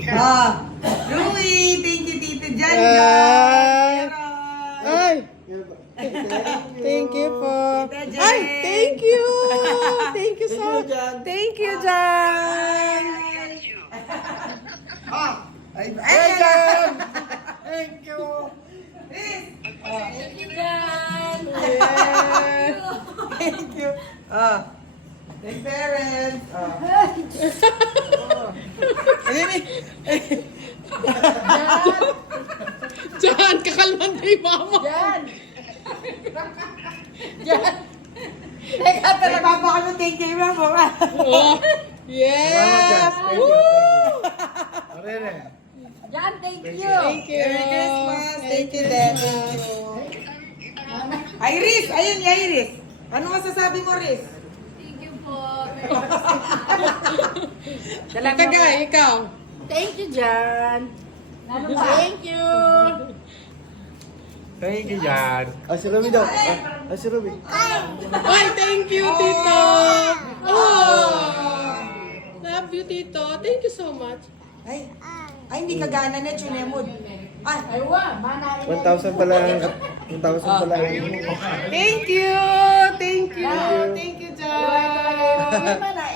Louie, thank you, Tito Jan. Ay! Thank you po. Ay, thank you! Thank you so much. Thank you, Jan. Ay, Jan. Thank you. Thank you, Jan. Thank you. Thank parents. Jan, kakalman na yung mama. Jan. Jan. Teka, nagpapakalo. Thank you, mama. Oh, yes! Woo! Jan, thank you. Thank you. Merry Christmas. Thank you, Dad. Thank you. Iris, ayun, Iris. Ano masasabi mo, Riz? Thank you po. Tagay, ikaw. Thank you, Jan. Thank you. Thank you, Jan. Si Ruby daw. Si Ruby. Ay, thank you, Tito. Oh, love you, Tito. Thank you so much. Ay, hindi kagana na, Chunemod. Ay, Aywa, mana 1,000 pala. 1,000 pala. Thank you. Thank you. Thank you, Jan. Mana,